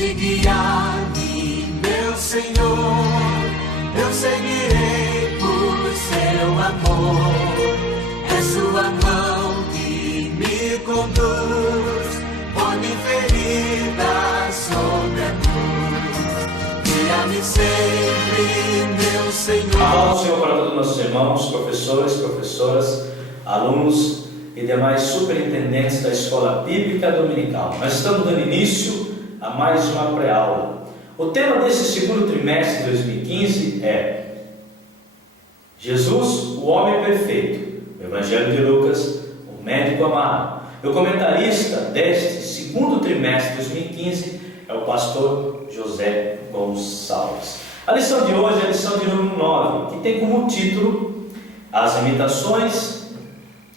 de guiar-me, meu Senhor. Eu seguirei por seu amor. É sua mão que me conduz. Põe-me ferida sobre a cruz. Guia-me sempre, meu Senhor. A paz do Senhor para todos os nossos irmãos, professores, professoras, alunos e demais superintendentes da Escola Bíblica Dominical. Nós estamos dando início a mais uma pré-aula. O tema desse segundo trimestre de 2015 é Jesus, o homem perfeito, o Evangelho de Lucas, o médico amado. E o comentarista deste segundo trimestre de 2015 é o pastor José Gonçalves. A lição de hoje é a lição de número 9, que tem como título As imitações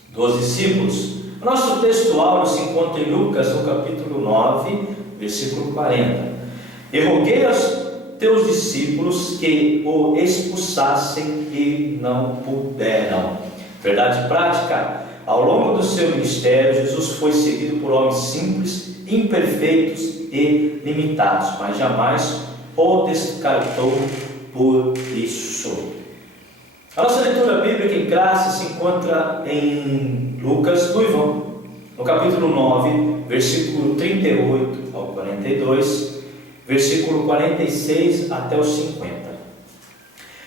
dos discípulos. O nosso texto áureo se encontra em Lucas, no capítulo 9, versículo 40. E roguei aos teus discípulos que o expulsassem e não puderam. Verdade prática: ao longo do seu ministério, Jesus foi seguido por homens simples, imperfeitos e limitados, mas jamais o descartou por isso. A nossa leitura bíblica em classe se encontra em Lucas, no capítulo 9, versículo 38 ao 42, versículo 46 até o 50.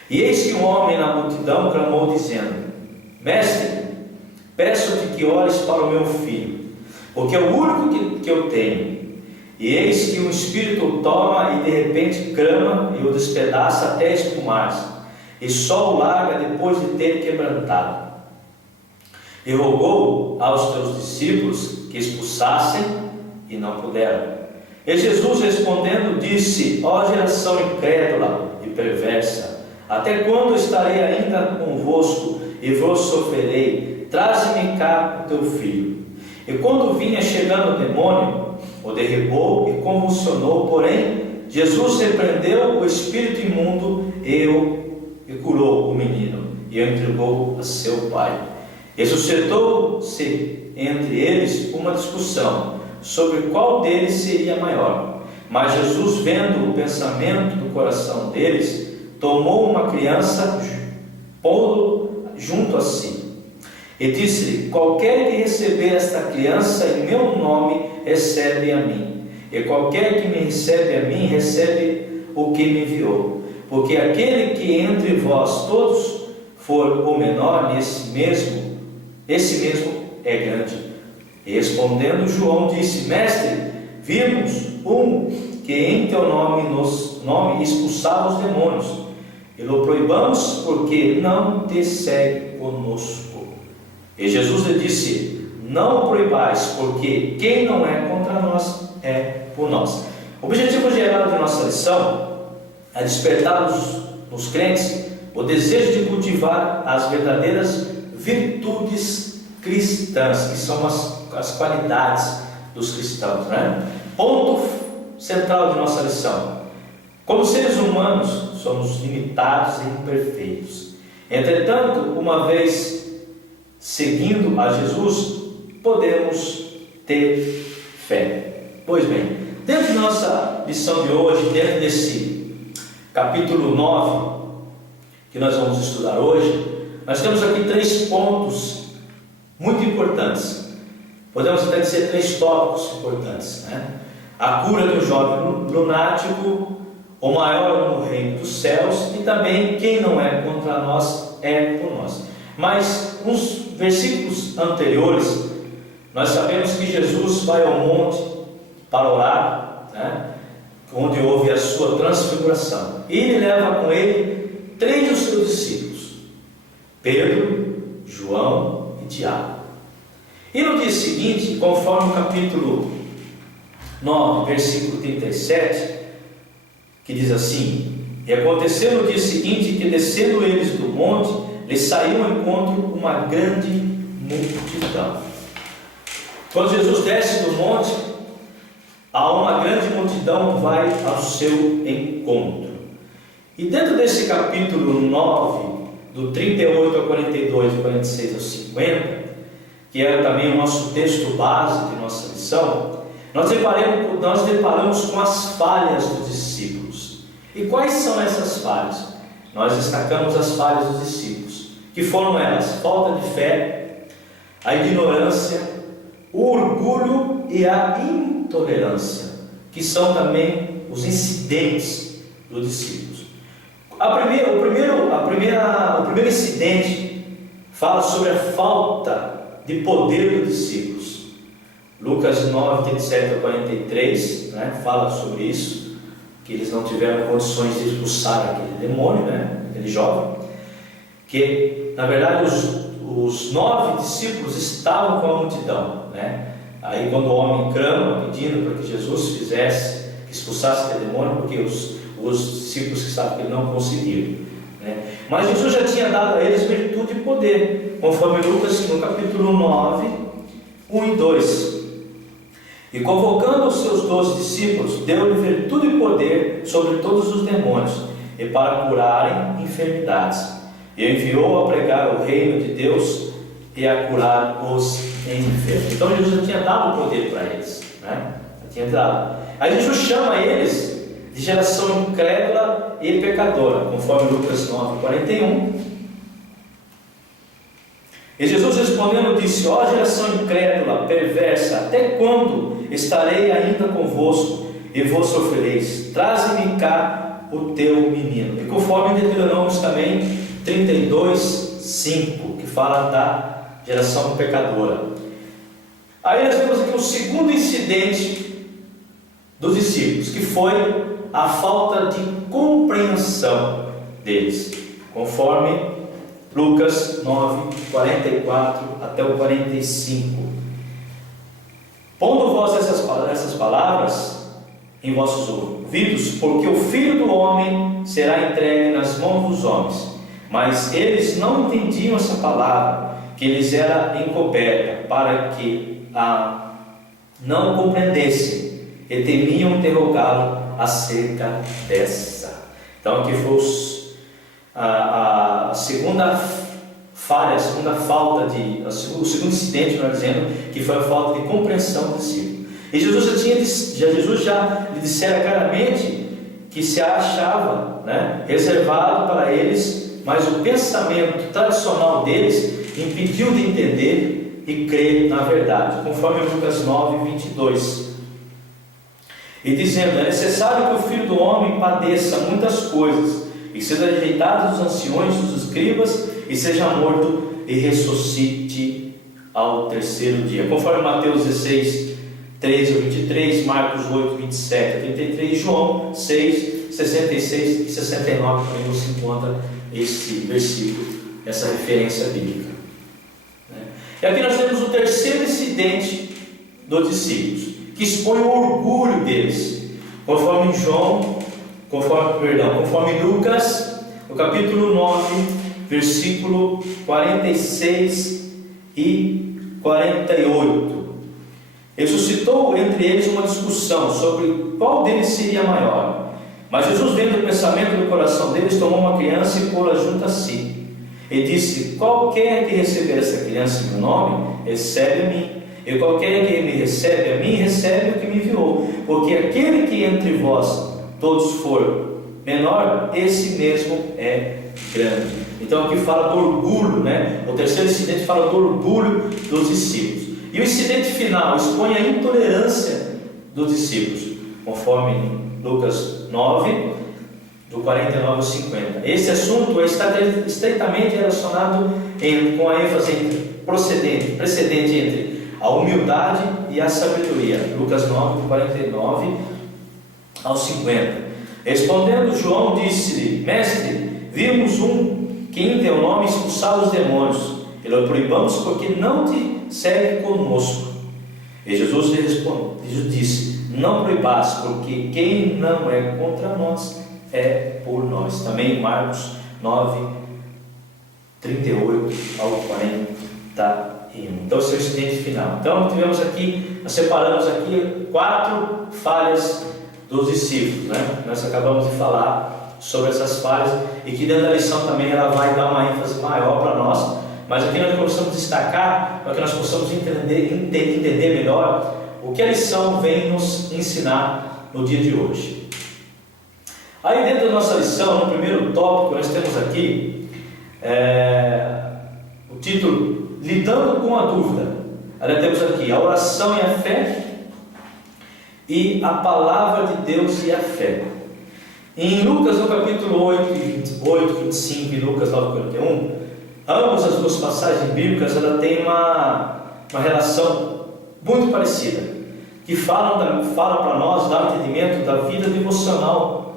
E eis que um homem na multidão clamou dizendo: Mestre, peço-te que ores para o meu filho, porque é o único que eu tenho. E eis que um espírito o toma e de repente clama e o despedaça até espumar-se, e só o larga depois de ter quebrantado. E rogou aos teus discípulos que expulsassem e não puderam. E Jesus respondendo disse: ó geração incrédula e perversa, até quando estarei ainda convosco e vos sofrerei? Traze-me cá o teu filho. E quando vinha chegando o demônio, o derribou e convulsionou, porém Jesus repreendeu o espírito imundo e curou o menino e o entregou a seu pai. E suscitou-se entre eles uma discussão sobre qual deles seria maior. Mas Jesus, vendo o pensamento do coração deles, tomou uma criança, pondo junto a si, e disse-lhe: qualquer que receber esta criança em meu nome, recebe a mim. E qualquer que me recebe a mim, recebe o que me enviou. Porque aquele que entre vós todos for o menor, esse mesmo é grande. E respondendo João disse: Mestre, vimos um que em teu nome expulsava os demônios, e o proibamos porque não te segue conosco. E Jesus lhe disse: não o proibais, porque quem não é contra nós é por nós. O objetivo geral de nossa lição é despertar nos crentes o desejo de cultivar as verdadeiras virtudes cristãs, que são as qualidades dos cristãos, né? Ponto central de nossa lição: como seres humanos somos limitados e imperfeitos. Entretanto, uma vez seguindo a Jesus, podemos ter fé. Pois bem, dentro da nossa lição de hoje, dentro desse capítulo 9 que nós vamos estudar hoje, nós temos aqui 3 pontos muito importantes. Podemos até dizer 3 tópicos importantes, né? A cura do jovem lunático, o maior no reino dos céus, e também quem não é contra nós é por nós. Mas nos versículos anteriores, nós sabemos que Jesus vai ao monte para orar, né? Onde houve a sua transfiguração, e ele leva com ele 3 dos seus discípulos: Pedro, João e Tiago. E no dia seguinte, conforme o capítulo 9, versículo 37, que diz assim: e aconteceu no dia seguinte que, descendo eles do monte, lhes saiu ao encontro uma grande multidão. Quando Jesus desce do monte, há uma grande multidão vai ao seu encontro. E dentro desse capítulo 9, do 38 ao 42, do 46 ao 50, que é também o nosso texto base de nossa lição, nós deparamos com as falhas dos discípulos. E quais são essas falhas? Nós destacamos as falhas dos discípulos, que foram elas: falta de fé, a ignorância, o orgulho e a intolerância, que são também os incidentes dos discípulos. O primeiro incidente fala sobre a falta de poder dos discípulos. Lucas 9, 37 a 43, fala sobre isso, que eles não tiveram condições de expulsar aquele demônio, aquele jovem, que na verdade os 9 discípulos estavam com a multidão, Aí quando o homem clama pedindo para que Jesus que expulsasse aquele demônio, porque os discípulos que estavam ele não conseguiram, mas Jesus já tinha dado a eles virtude e poder, conforme Lucas no capítulo 9, 1 e 2. E convocando os seus 12 discípulos, deu-lhe virtude e poder sobre todos os demônios, e para curarem enfermidades. E enviou a pregar o reino de Deus e a curar os enfermos. Então Jesus já tinha dado o poder para eles, Já tinha dado. Aí Jesus chama eles de geração incrédula e pecadora, conforme Lucas 9, 41. E Jesus respondendo disse: ó geração incrédula, perversa, até quando estarei ainda convosco e vos sofrereis? Traze-me cá o teu menino. E conforme Deuteronômio também 32, 5, que fala da geração pecadora. Aí nós temos aqui o segundo incidente dos discípulos, que foi a falta de compreensão deles, conforme Lucas 9, 44 até o 45. Pondo vós essas palavras em vossos ouvidos, porque o Filho do Homem será entregue nas mãos dos homens. Mas eles não entendiam essa palavra, que lhes era encoberta, para que a não compreendessem, e temiam interrogá-lo acerca dessa. Então aqui foi a segunda falha, o segundo incidente, nós dizendo, que foi a falta de compreensão do discípulo. E Jesus já lhe dissera claramente que se achava reservado para eles, mas o pensamento tradicional deles impediu de entender e crer na verdade, conforme Lucas 9, 22. E dizendo: é necessário que o Filho do Homem padeça muitas coisas, e seja rejeitado dos anciões, dos escribas, e seja morto e ressuscite ao terceiro dia, conforme Mateus 16, 13 a 23, Marcos 8, 27 a 33, João 6, 66 e 69, também você encontra esse versículo, essa referência bíblica. E aqui nós temos o terceiro incidente dos discípulos, que expõe o orgulho deles, conforme Lucas, no capítulo 9, versículo 46 e 48. Ele suscitou entre eles uma discussão sobre qual deles seria maior. Mas Jesus, vendo o pensamento do coração deles, tomou uma criança e pô-la junto a si. E disse: qualquer que receber essa criança em meu nome, recebe a mim. E qualquer que me recebe a mim, recebe o que me enviou. Porque aquele que entre vós todos for menor, esse mesmo é grande. Então aqui fala do orgulho, O terceiro incidente fala do orgulho dos discípulos. E o incidente final expõe a intolerância dos discípulos, conforme Lucas 9, do 49 ao 50. Esse assunto está estreitamente relacionado com a ênfase precedente entre a humildade e a sabedoria. Lucas 9, do 49 ao 50. Respondendo João, disse-lhe: mestre, vimos que em teu nome expulsava os demônios, e o proibamos porque não te segue conosco. E Jesus lhe respondeu, Jesus disse: não proibas, porque quem não é contra nós é por nós. Também Marcos 9, 38 ao 41. Então esse é o incidente final. Então nós separamos aqui 4 falhas dos discípulos, Nós acabamos de falar sobre essas falhas, e que dentro da lição também ela vai dar uma ênfase maior para nós, mas aqui nós precisamos destacar para que nós possamos entender melhor o que a lição vem nos ensinar no dia de hoje. Aí dentro da nossa lição, no primeiro tópico, nós temos aqui o título Lidando com a Dúvida. Aí temos aqui a oração e a fé e a palavra de Deus e a fé. Em Lucas, no capítulo 8, 25 e Lucas 9, 41, ambas as duas passagens bíblicas ela tem uma relação muito parecida, que fala para nós, dá um entendimento da vida devocional,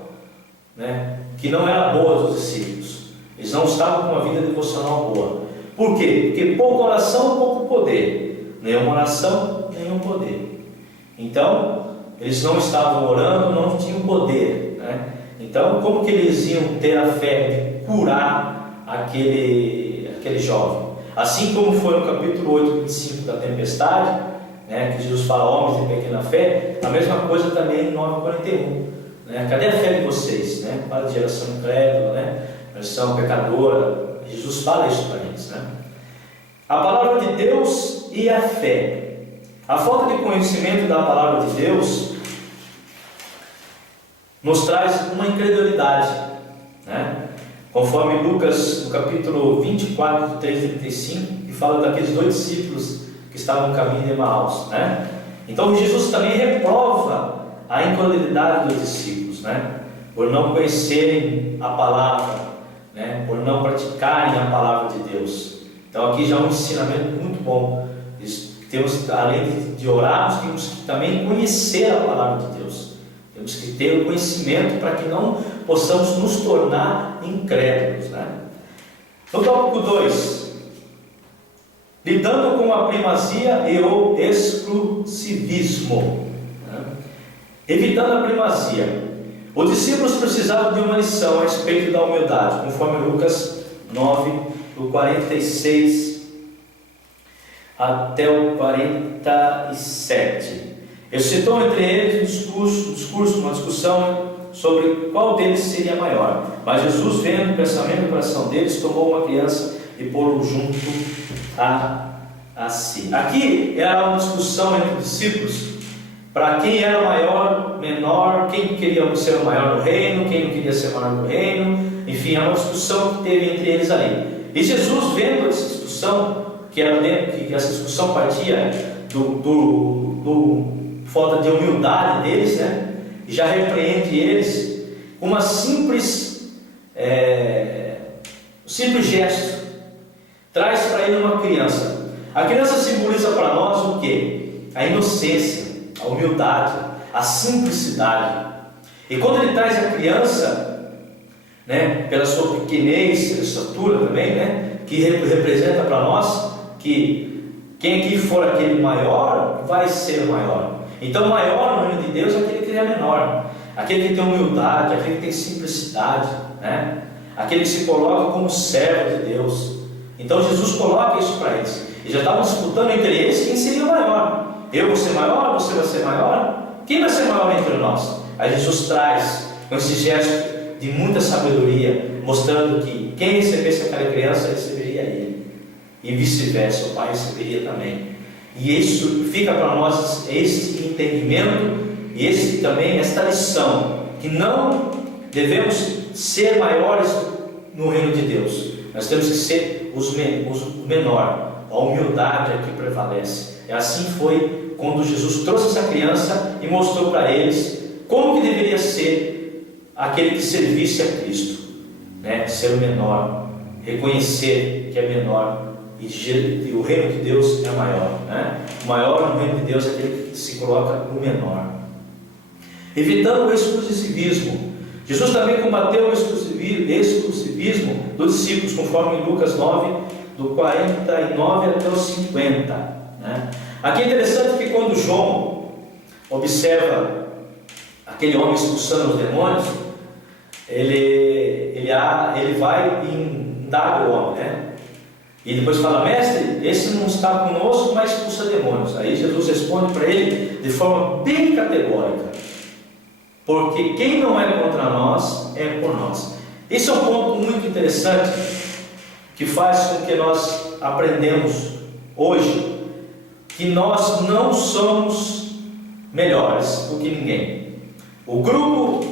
né, que não era boa dos discípulos. Eles não estavam com uma vida devocional boa. Por quê? Porque pouca oração, pouco poder. Nenhuma oração, nenhum poder. Então, eles não estavam orando, não tinham poder, né? Então, como que eles iam ter a fé de curar aquele jovem? Assim como foi no capítulo 8, 25 da tempestade, né, que Jesus fala, homens de pequena fé, a mesma coisa também em 9:41. Né? Cadê a fé de vocês? Né? Fala de geração incrédula, né? Geração pecadora. Jesus fala isso para eles. Né? A palavra de Deus e a fé. A falta de conhecimento da palavra de Deus nos traz uma incredulidade, né? Conforme Lucas, no capítulo 24, 3 e 35, que fala daqueles 2 discípulos que estavam no caminho de Emaús, né? Então Jesus também reprova a incredulidade dos discípulos, né? Por não conhecerem a palavra, né? Por não praticarem a palavra de Deus. Então aqui já é um ensinamento muito bom. Temos, além de orarmos, temos que também conhecer a palavra de Deus. Temos que ter o conhecimento para que não possamos nos tornar incrédulos, né? No tópico 2, lidando com a primazia e o exclusivismo, né? Evitando a primazia. Os discípulos precisavam de uma lição a respeito da humildade, conforme Lucas 9, do 46 até o 47. Suscitou entre eles um discurso, uma discussão sobre qual deles seria maior. Mas Jesus, vendo o pensamento do coração deles, tomou uma criança e pô-lo junto a si. Aqui era uma discussão entre os discípulos para quem era maior, menor, quem queria ser o maior no reino, quem não queria ser o maior no reino. Enfim, é uma discussão que teve entre eles ali. E Jesus, vendo essa discussão, que essa discussão partia do falta de humildade deles, né? E já repreende eles com uma simples gesto. Traz para ele uma criança. A criança simboliza para nós o quê? A inocência, a humildade, a simplicidade. E quando ele traz a criança, né, pela sua pequenez, pela estatura também, né, que representa para nós que quem aqui for aquele maior vai ser maior. Então, o maior no reino de Deus é aquele que é menor, aquele que tem humildade, aquele que tem simplicidade, né? Aquele que se coloca como servo de Deus. Então, Jesus coloca isso para eles. E já estavam disputando entre eles quem seria o maior. Eu vou ser maior, você vai ser maior? Quem vai ser maior entre nós? Aí Jesus traz com esse gesto de muita sabedoria, mostrando que quem recebesse aquela criança receberia ele, e vice-versa, o pai receberia também. E isso fica para nós este entendimento e esta lição, que não devemos ser maiores no reino de Deus. Nós temos que ser os menor. A humildade é que prevalece. E assim foi quando Jesus trouxe essa criança e mostrou para eles como que deveria ser aquele que servisse a Cristo, né? Ser o menor, reconhecer que é menor. E o reino de Deus é maior, né? O maior no reino de Deus é aquele que se coloca o menor. Evitando o exclusivismo. Jesus também combateu o exclusivismo dos discípulos, conforme em Lucas 9, do 49 até os 50, né? Aqui é interessante que quando João observa aquele homem expulsando os demônios, ele vai e indaga o homem, né? E depois fala: mestre, esse não está conosco, mas expulsa demônios. Aí Jesus responde para ele de forma bem categórica: porque quem não é contra nós é por nós. Esse é um ponto muito interessante que faz com que nós aprendemos hoje que nós não somos melhores do que ninguém. O grupo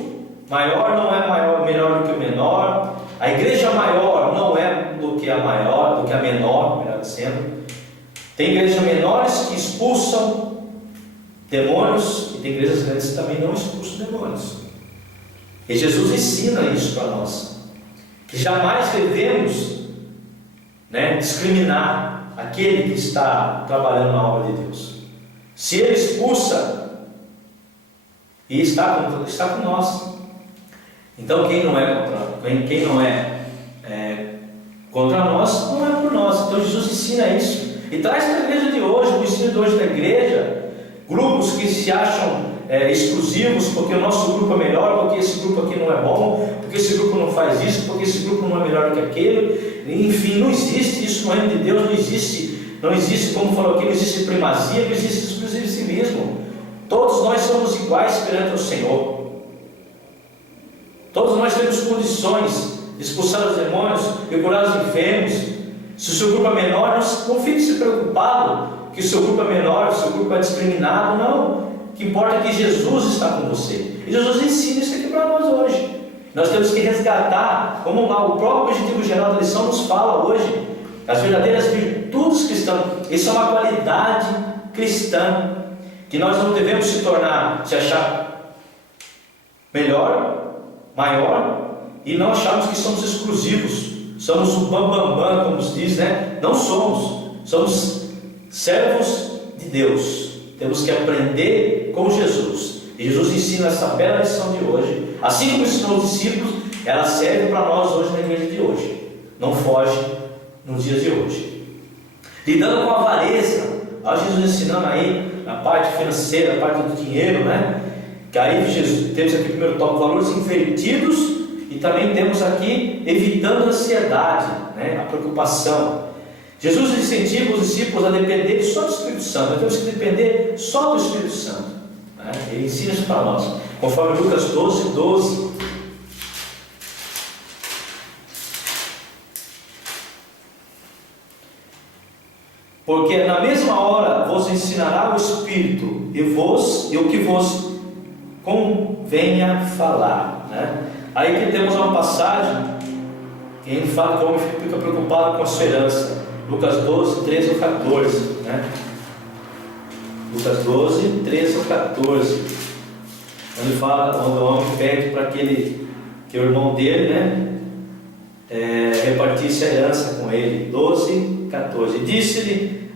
maior não é melhor do que o menor. A igreja maior não é do que a maior, do que a menor, melhor dizendo. Tem igrejas menores que expulsam demônios e tem igrejas grandes que também não expulsam demônios. E Jesus ensina isso para nós, que jamais devemos discriminar aquele que está trabalhando na obra de Deus. Se ele expulsa e está com nós, então quem não é contra nós, não é por nós. Então Jesus ensina isso e traz para a igreja de hoje, o ensino de hoje da igreja, grupos que se acham exclusivos, porque o nosso grupo é melhor, porque esse grupo aqui não é bom, porque esse grupo não faz isso, porque esse grupo não é melhor do que aquele. Enfim, não existe isso no reino de Deus. Não existe, como falou aqui, não existe primazia, não existe exclusivismo. Todos nós somos iguais perante o Senhor. Todos nós temos condições de expulsar os demônios e curar os enfermos. Se o seu grupo é menor, não fique se preocupado que o seu grupo é menor, o seu grupo é discriminado. Não. O que importa é que Jesus está com você. E Jesus ensina isso aqui para nós hoje. Nós temos que resgatar, como o próprio objetivo geral da lição nos fala hoje, as verdadeiras virtudes cristãs. Isso é uma qualidade cristã, que nós não devemos se achar melhor, maior, e não acharmos que somos exclusivos, somos o bambambam, como se diz, Não somos servos de Deus. Temos que aprender com Jesus. E Jesus ensina essa bela lição de hoje, assim como ensinou os discípulos, ela serve para nós hoje na igreja de hoje. Não foge nos dias de hoje. Lidando com a avareza, olha Jesus ensinando aí na parte financeira, a parte do dinheiro, Que aí Jesus, temos aqui primeiro tópico, valores invertidos, e também temos aqui evitando a ansiedade, a preocupação. Jesus incentiva os discípulos a depender só do Espírito Santo. Nós temos que depender só do Espírito Santo. Ele ensina isso para nós, conforme Lucas 12. Porque na mesma hora vos ensinará o Espírito e o que vos convenha falar. Aí que temos uma passagem que ele fala que o homem fica preocupado com a sua herança. Lucas 12, 13 ou 14. Lucas 12, 13 ou 14. Onde fala, onde o homem pede para que o irmão dele repartisse a herança com ele. 12, 14. Disse-lhe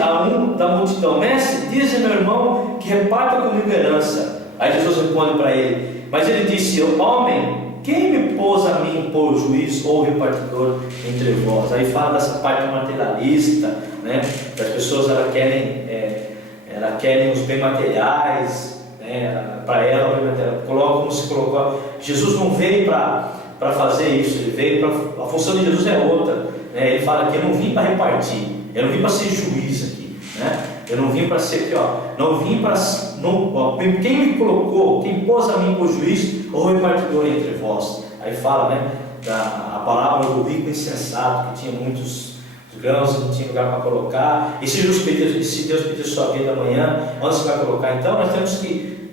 a um da multidão: Mestre, diz-lhe meu irmão que reparta comigo a herança. Aí Jesus responde para ele, mas ele disse: Homem, quem me pôs a mim por juiz ou repartidor entre vós? Aí fala dessa parte materialista, que as pessoas elas querem os bens materiais, para ela, coloca como se colocou. Jesus não veio para fazer isso, ele veio a função de Jesus é outra. Ele fala que eu não vim para repartir, eu não vim para ser juiz aqui, eu não vim para ser aqui, não vim para. Quem me colocou, quem pôs a mim por juiz ou repartidor entre vós? Aí fala, a palavra do rico insensato, que tinha muitos grãos, não tinha lugar para colocar. E se Deus pedir sua vida amanhã, onde você vai colocar? Então nós temos que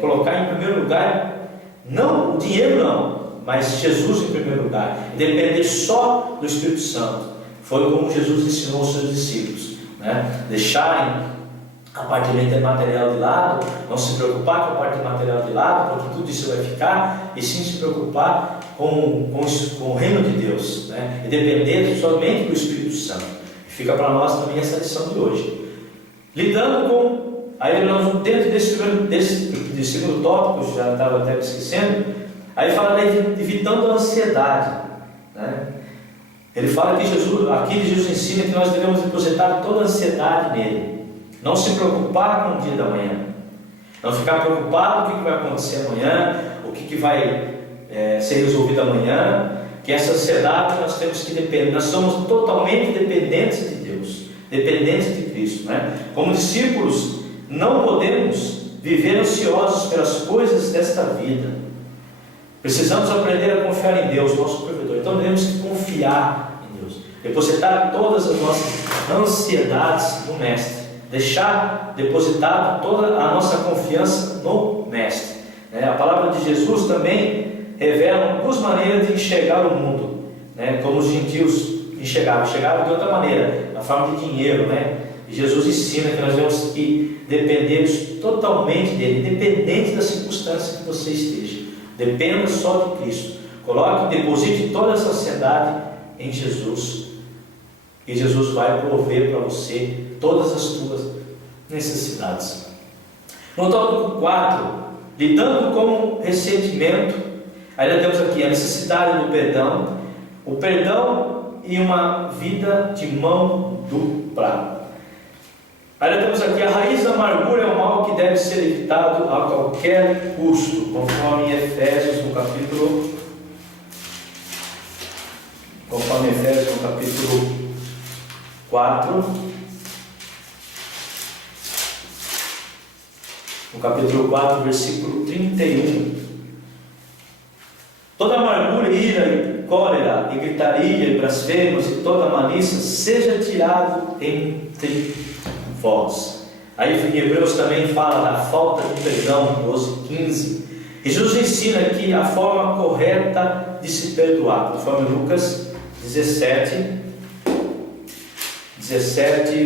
colocar em primeiro lugar, não o dinheiro não, mas Jesus em primeiro lugar, e depender só do Espírito Santo. Foi como Jesus ensinou os seus discípulos, deixarem a parte material de lado, não se preocupar com a parte material de lado, porque tudo isso vai ficar, e sim se preocupar com o reino de Deus, e depender somente do Espírito Santo. Fica para nós também essa lição de hoje. Lidando com, aí nós dentro desse segundo tópico, já estava até me esquecendo, aí fala evitando a ansiedade, Ele fala que Jesus ensina que nós devemos depositar toda a ansiedade nele. Não se preocupar com o dia da manhã. Não ficar preocupado com o que vai acontecer amanhã, o que vai ser resolvido amanhã. Que essa ansiedade nós temos que depender. Nós somos totalmente dependentes de Deus, dependentes de Cristo. Como discípulos, não podemos viver ansiosos pelas coisas desta vida. Precisamos aprender a confiar em Deus, nosso provedor. Então devemos confiar em Deus, depositar todas as nossas ansiedades no Mestre. deixar depositado toda a nossa confiança no Mestre. A palavra de Jesus também revela duas maneiras de enxergar o mundo, como os gentios enxergavam de outra maneira, na forma de dinheiro. E Jesus ensina que nós temos que depender totalmente dele, independente da circunstância que você esteja. Dependa só de Cristo. Coloque, deposite toda essa ansiedade em Jesus, e Jesus vai prover para você todas as suas necessidades. No tópico 4, lidando com ressentimento, ainda temos aqui a necessidade do perdão, o perdão e uma vida de mão dupla. Ainda temos aqui a raiz da amargura é um mal que deve ser evitado a qualquer custo, conforme em Efésios no capítulo 4, no capítulo 4, versículo 31. Toda amargura, ira e cólera, e gritaria, e blasfêmios, e toda malícia, seja tirado entre vós. Aí em Hebreus também fala da falta de perdão, 12:15. E Jesus ensina aqui a forma correta de se perdoar, conforme Lucas 17,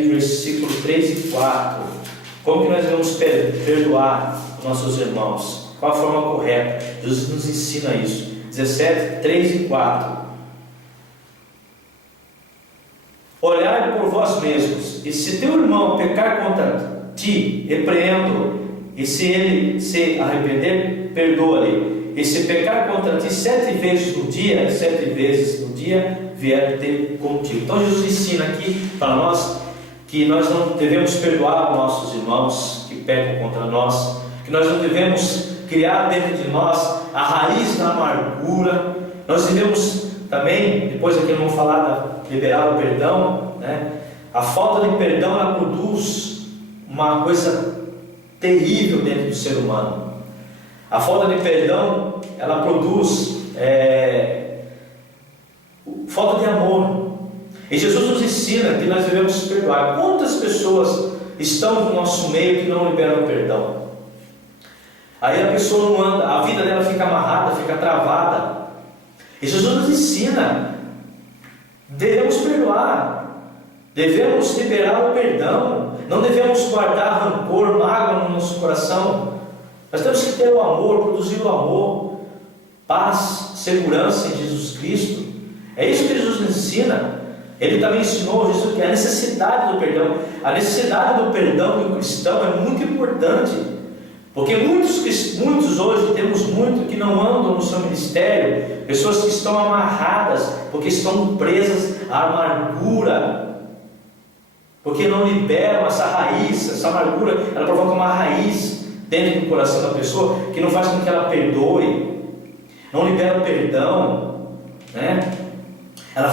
versículo 3 e 4. Como que nós devemos perdoar os nossos irmãos? Qual a forma correta? Jesus nos ensina isso. 17, 3 e 4. Olhai por vós mesmos, e se teu irmão pecar contra ti, repreendo-o, e se ele se arrepender, perdoa-lhe. E se pecar contra ti 7 vezes no dia, 7 vezes no dia vier ter contigo. Então Jesus ensina aqui para nós que nós não devemos perdoar os nossos irmãos que pecam contra nós, que nós não devemos criar dentro de nós a raiz da amargura. Nós devemos também, depois aqui vamos falar de liberar o perdão, A falta de perdão, ela produz uma coisa terrível dentro do ser humano. A falta de perdão, ela produz falta de amor. E Jesus nos ensina que nós devemos perdoar. Quantas pessoas estão no nosso meio que não liberam o perdão? Aí a pessoa não anda, a vida dela fica amarrada, fica travada. E Jesus nos ensina, devemos perdoar, devemos liberar o perdão, não devemos guardar rancor, mágoa no nosso coração. Nós temos que ter o amor, produzir o amor, paz, segurança em Jesus Cristo. É isso que Jesus nos ensina. Ele também ensinou Jesus que a necessidade do perdão. A necessidade do perdão do cristão é muito importante, porque muitos hoje, temos muito que não andam no seu ministério, pessoas que estão amarradas, porque estão presas à amargura, porque não liberam essa raiz, essa amargura, ela provoca uma raiz dentro do coração da pessoa, que não faz com que ela perdoe, não libera o perdão, Ela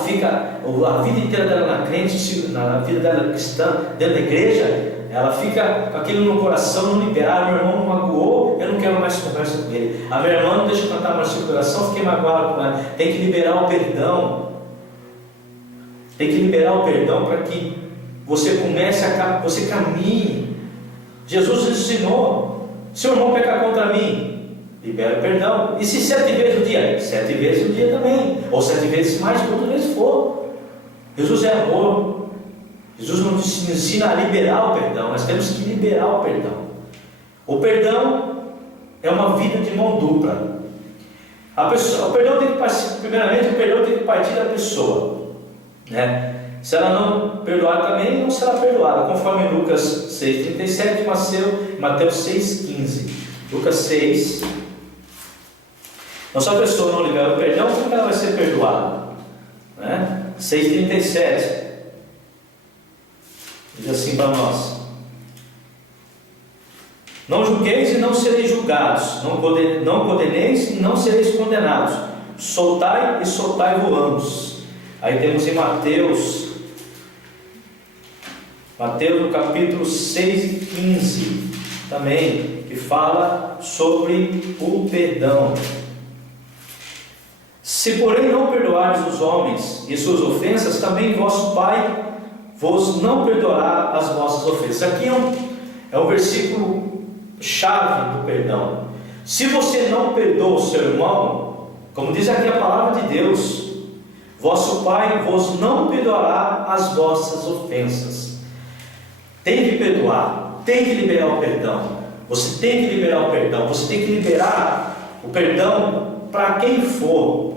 fica a vida inteira dela na crente, na vida dela cristã, dentro da igreja, ela fica com aquilo no coração, não liberar. Meu irmão me magoou, eu não quero mais conversa com ele. A minha irmã não deixa eu cantar mais seu coração, fiquei magoado com ela. Tem que liberar o perdão. Tem que liberar o perdão para que você você caminhe. Jesus ensinou: se o irmão pecar contra mim, libera o perdão. E se 7 vezes no dia? 7 vezes no dia também. Ou 7 vezes mais, quantas vezes for. Jesus é amor. Jesus nos ensina a liberar o perdão. Nós temos que liberar o perdão. O perdão é uma vida de mão dupla. O perdão tem que partir, primeiramente, o perdão tem que partir da pessoa, Se ela não perdoar também, não será perdoada, conforme Lucas 6,37 e Mateus 6,15. Lucas 6. Então, se a pessoa não libera o perdão, como ela vai ser perdoada? 6,37 diz assim para nós: não julgueis e não sereis julgados, não condeneis e não sereis condenados, soltai e soltai-vos. Aí temos em Mateus no capítulo 6,15 também, que fala sobre o perdão. Se porém não perdoardes os homens e suas ofensas, também vosso Pai vos não perdoará as vossas ofensas. Aqui é um versículo chave do perdão. Se você não perdoa o seu irmão, como diz aqui a palavra de Deus, vosso Pai vos não perdoará as vossas ofensas. Tem que perdoar, tem que liberar o perdão. Você tem que liberar o perdão. Você tem que liberar o perdão para quem for.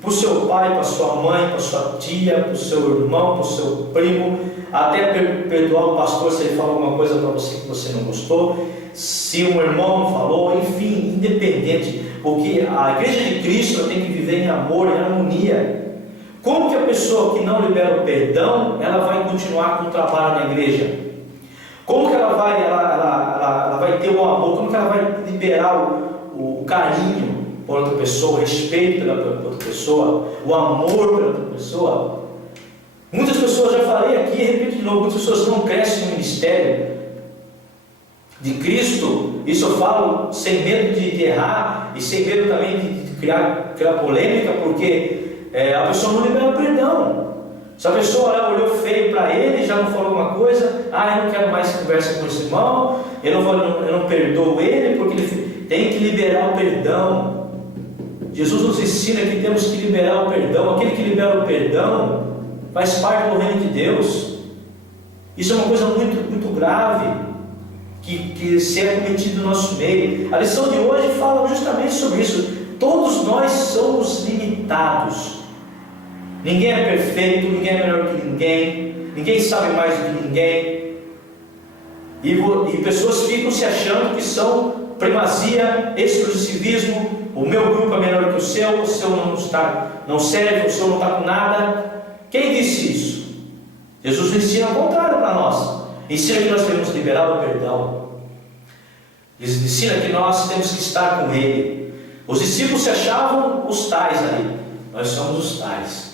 Para o seu pai, para a sua mãe, para a sua tia, para o seu irmão, para o seu primo. Até perdoar o pastor se ele falou alguma coisa para você que você não gostou. Se um irmão não falou, enfim, independente. Porque a igreja de Cristo tem que viver em amor, em harmonia. Como que a pessoa que não libera o perdão, ela vai continuar com o trabalho na igreja? Como que ela vai ter o amor? Como que ela vai liberar o carinho por outra pessoa, o respeito pela outra pessoa, o amor pela outra pessoa? Muitas pessoas, já falei aqui, repito de novo, muitas pessoas não crescem no ministério de Cristo. Isso eu falo sem medo de errar e sem medo também de criar polêmica, porque a pessoa não libera o perdão. Se a pessoa olhou feio para ele, já não falou alguma coisa, eu não quero mais conversa com esse irmão, eu não perdoo ele, porque ele tem que liberar o perdão. Jesus nos ensina que temos que liberar o perdão. Aquele que libera o perdão faz parte do reino de Deus. Isso é uma coisa muito, muito grave que se é cometido no nosso meio. A lição de hoje fala justamente sobre isso. Todos nós somos limitados. Ninguém é perfeito, ninguém é melhor que ninguém sabe mais do que ninguém. E pessoas ficam se achando que são primazia, exclusivismo. O meu grupo é melhor que o seu não serve, o seu não está com nada. Quem disse isso? Jesus ensina o contrário para nós. Ensina que nós devemos liberar o perdão. Ele ensina que nós temos que estar com Ele. Os discípulos se achavam os tais ali. Nós somos os tais.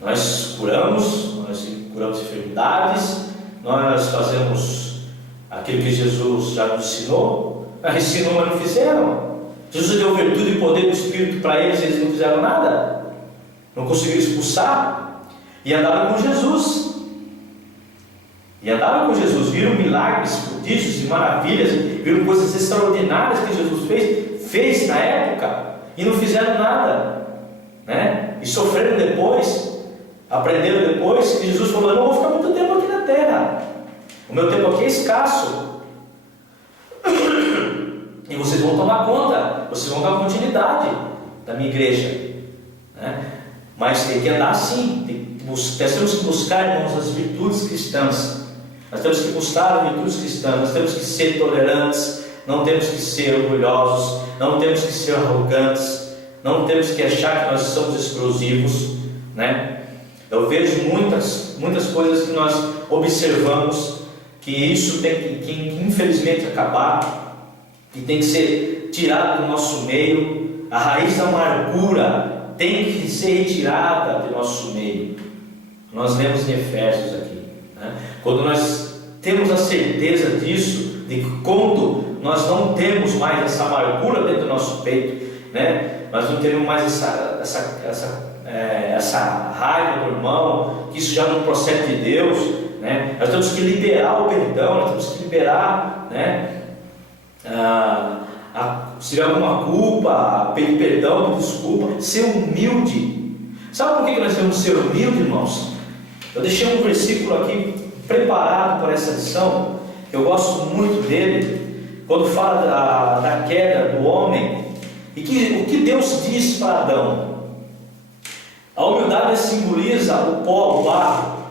Nós curamos enfermidades, nós fazemos aquilo que Jesus já nos ensinou. Ensinou, mas não fizeram. Jesus deu virtude e poder do Espírito para eles não fizeram nada. Não conseguiram expulsar. E andaram com Jesus. Viram milagres, prodígios e maravilhas, viram coisas extraordinárias que Jesus fez na época, e não fizeram nada, né? E sofreram depois. Aprenderam depois que Jesus falou: eu não vou ficar muito tempo aqui na terra, o meu tempo aqui é escasso, e vocês vão tomar conta, vocês vão dar continuidade da minha igreja, né? Mas tem que andar assim. Nós temos que buscar, irmãos, as virtudes cristãs. Nós temos que buscar as virtudes cristãs. Nós temos que ser tolerantes, não temos que ser orgulhosos, não temos que ser arrogantes, não temos que achar que nós somos explosivos, né? Eu vejo muitas coisas que nós observamos que isso tem que infelizmente acabar, e tem que ser tirado do nosso meio. A raiz da amargura tem que ser retirada do nosso meio. Nós lemos em Efésios aqui, né? Quando nós temos a certeza disso, de que quando nós não temos mais essa amargura dentro do nosso peito, né? Nós não temos mais essa raiva do irmão, que isso já não procede de Deus, né? Nós temos que liberar o perdão, nós temos que liberar, né? Se tiver alguma culpa, pedir perdão, pedir desculpa, ser humilde. Sabe por que nós devemos ser humildes, irmãos? Eu deixei um versículo aqui preparado para essa lição, eu gosto muito dele, quando fala da queda do homem, e o que Deus diz para Adão. A humildade simboliza o pó, o barro.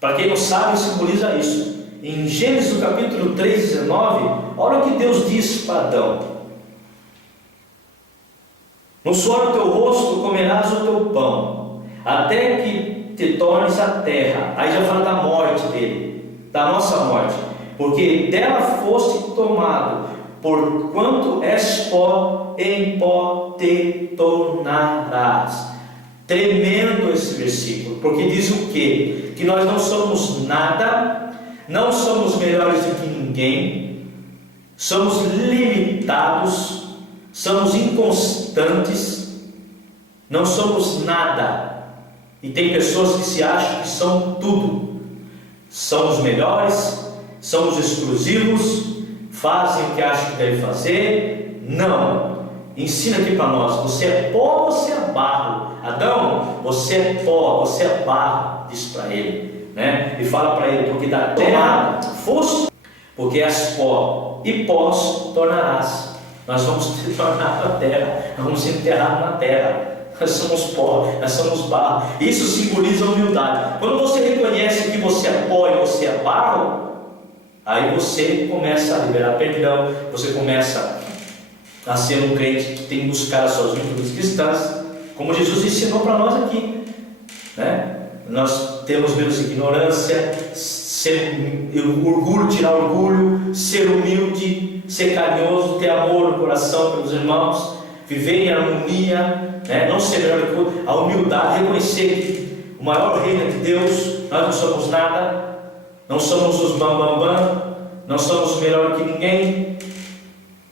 Para quem não sabe, simboliza isso. Em Gênesis capítulo 3, 19, olha o que Deus diz para Adão: no suor do teu rosto comerás o teu pão, até que te tornes a terra. Aí já fala da morte dele, da nossa morte, porque dela foste tomado, porquanto és pó, em pó te tornarás. Tremendo esse versículo, porque diz o quê? Que nós não somos nada, não somos melhores do que ninguém, somos limitados, somos inconstantes, não somos nada. E tem pessoas que se acham que são tudo, são os melhores, são os exclusivos, fazem o que acham que devem fazer. Não. Ensina aqui para nós: você é pó, você é barro. Adão, você é pó, você é barro. Diz para ele, né? E fala para ele: porque da terra foste, porque és pó, e pós tornarás. Nós vamos te tornar a terra, nós vamos ser enterrados na terra. Nós somos pó, nós somos barro. Isso simboliza a humildade. Quando você reconhece que você é pó e você é barro, aí você começa a liberar perdão, você começa a ser um crente que tem que buscar as suas virtudes cristãs, como Jesus ensinou para nós aqui, né? Nós temos menos ignorância, ser orgulho, tirar orgulho, ser humilde, ser carinhoso, ter amor no coração pelos irmãos, viver em harmonia, né? Não ser melhor que o outro. A humildade, reconhecer que o maior reino é de Deus, nós não somos nada, não somos os bambambam, não somos melhor que ninguém.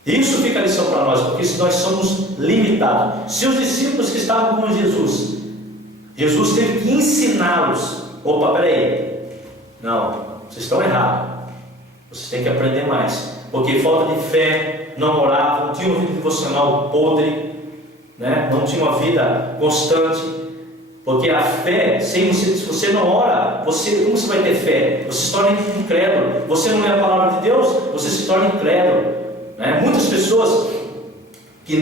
Isso fica a lição para nós, porque nós somos limitados. Se os discípulos que estavam com Jesus teve que ensiná-los: opa, peraí, não, vocês estão errados, vocês têm que aprender mais, porque falta de fé, não oravam, não tinham uma vida devocional podre, né? Não tinha uma vida constante, porque a fé, se você não ora, como você vai ter fé? Você se torna incrédulo. Você não lê a palavra de Deus, você se torna incrédulo, né? Muitas pessoas que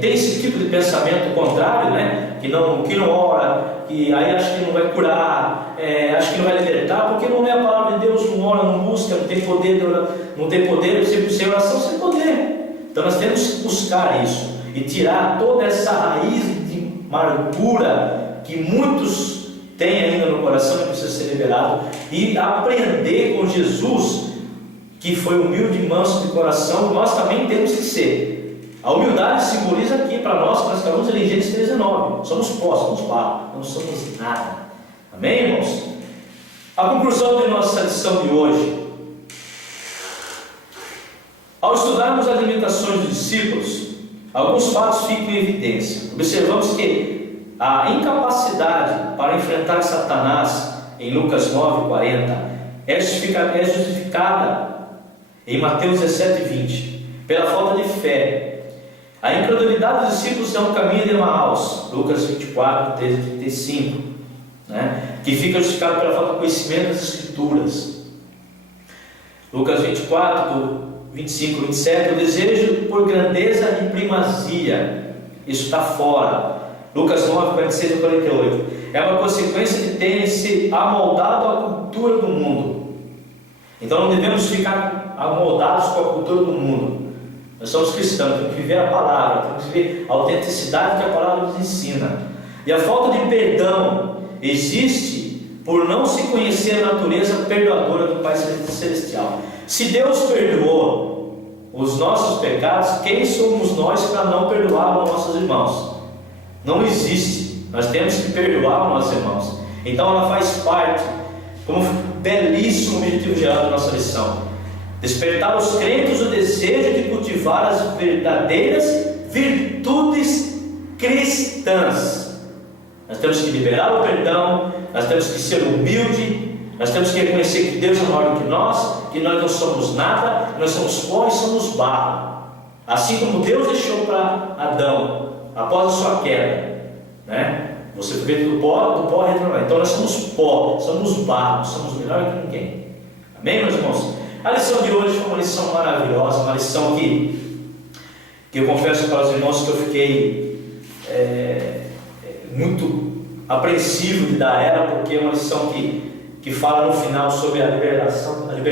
tem esse tipo de pensamento contrário, né? que não ora, que aí acha que não vai curar, acha que não vai libertar, porque não lê a palavra de Deus, não ora, não busca, não tem poder, sem oração, sem poder. Então nós temos que buscar isso e tirar toda essa raiz de amargura que muitos têm ainda no coração e precisa ser liberado, e aprender com Jesus, que foi humilde e manso de coração. Nós também temos que ser. A humildade simboliza aqui para nós, que nós falamos em Gênesis 13:9. Somos pó, somos barro, não somos nada. Amém, irmãos? A conclusão de nossa lição de hoje: ao estudarmos as limitações dos discípulos, alguns fatos ficam em evidência. Observamos que a incapacidade para enfrentar Satanás em Lucas 9:40 é justificada em Mateus 17:20 pela falta de fé. A incredulidade dos discípulos é um caminho de Emaús, Lucas 24:13-35, né? Que fica justificado pela falta de conhecimento das Escrituras. Lucas 24:25-27, o desejo por grandeza e primazia, isso está fora. Lucas 9:46-48, é uma consequência de terem se amoldado à cultura do mundo. Então não devemos ficar amoldados com a cultura do mundo. Nós somos cristãos, temos que viver a palavra, temos que viver a autenticidade que a palavra nos ensina. E a falta de perdão existe por não se conhecer a natureza perdoadora do Pai Celestial. Se Deus perdoou os nossos pecados, quem somos nós para não perdoar os nossos irmãos? Não existe. Nós temos que perdoar os nossos irmãos. Então ela faz parte, como belíssimo objetivo geral da nossa lição: despertar os crentes o desejo de cultivar as verdadeiras virtudes cristãs. Nós temos que liberar o perdão, nós temos que ser humilde, nós temos que reconhecer que Deus é maior do que nós não somos nada, nós somos pó e somos barro. Assim como Deus deixou para Adão após a sua queda, né? Você foi feito do pó retornar. Então nós somos pó, somos barro, somos melhor que ninguém. Amém, meus irmãos? A lição de hoje foi uma lição maravilhosa, uma lição que eu confesso para os irmãos que eu fiquei muito apreensivo de dar ela, porque é uma lição que fala no final sobre a liberação do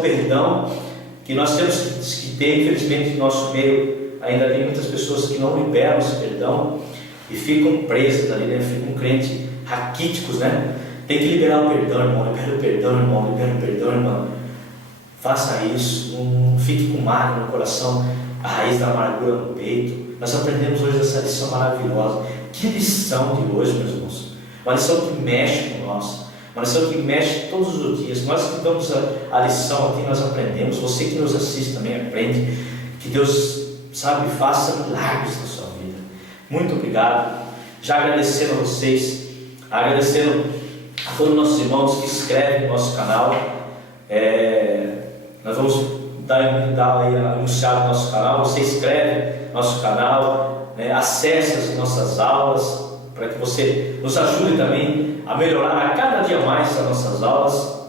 perdão, que nós temos que ter. Infelizmente no nosso meio ainda tem muitas pessoas que não liberam esse perdão e ficam presas ali, né? Ficam crentes raquíticos, né? Tem que liberar o perdão, irmão. Libera o perdão, irmão. Libera o perdão, irmão. Faça isso. Não fique com mágoa no coração, a raiz da amargura no peito. Nós aprendemos hoje essa lição maravilhosa. Que lição de hoje, meus irmãos. Uma lição que mexe com nós. Uma lição que mexe todos os dias. Nós que damos a lição aqui, nós aprendemos. Você que nos assiste também aprende. Que Deus, faça milagres na sua vida. Muito obrigado. Já agradecendo a vocês. Agradecendo a todos os nossos irmãos que escrevem no nosso canal. Nós vamos anunciar o nosso canal. Você escreve no nosso canal, acesse as nossas aulas, para que você nos ajude também a melhorar a cada dia mais as nossas aulas,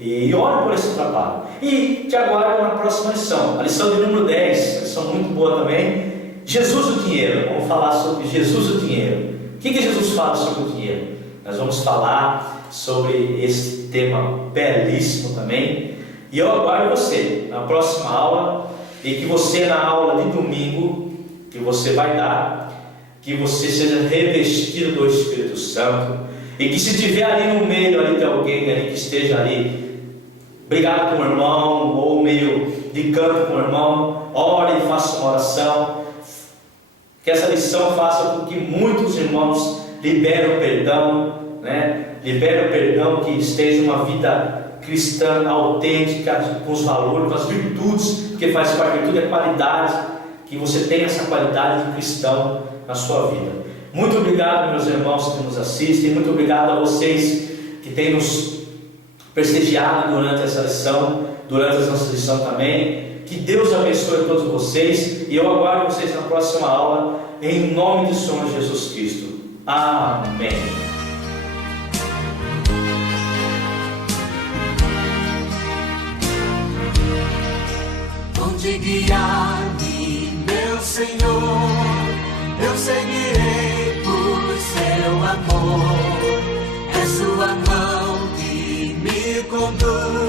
e ore por esse trabalho. E te aguardo na próxima lição, a lição de número 10, lição muito boa também, Jesus o dinheiro. Vamos falar sobre Jesus o dinheiro. O que Jesus fala sobre o dinheiro? Nós vamos falar sobre esse tema belíssimo também, e eu aguardo você na próxima aula, e que você na aula de domingo, que você vai dar, que você seja revestido do Espírito Santo, e que se tiver ali no meio ali de alguém ali que esteja ali brigado com o irmão, ou meio de canto com o irmão, ore e faça uma oração, que essa lição faça com que muitos irmãos liberem o perdão, liberem o perdão, que esteja uma vida cristã autêntica, com os valores, com as virtudes, porque faz parte da virtude, é qualidade, que você tenha essa qualidade de cristão na sua vida. Muito obrigado, meus irmãos que nos assistem, muito obrigado a vocês que têm nos prestigiado durante essa lição, durante essa nossa lição também. Que Deus abençoe todos vocês, e eu aguardo vocês na próxima aula, em nome do Senhor Jesus Cristo. Amém. Onde guiar-me, meu Senhor, eu seguirei por seu amor. É sua mão que me conduz.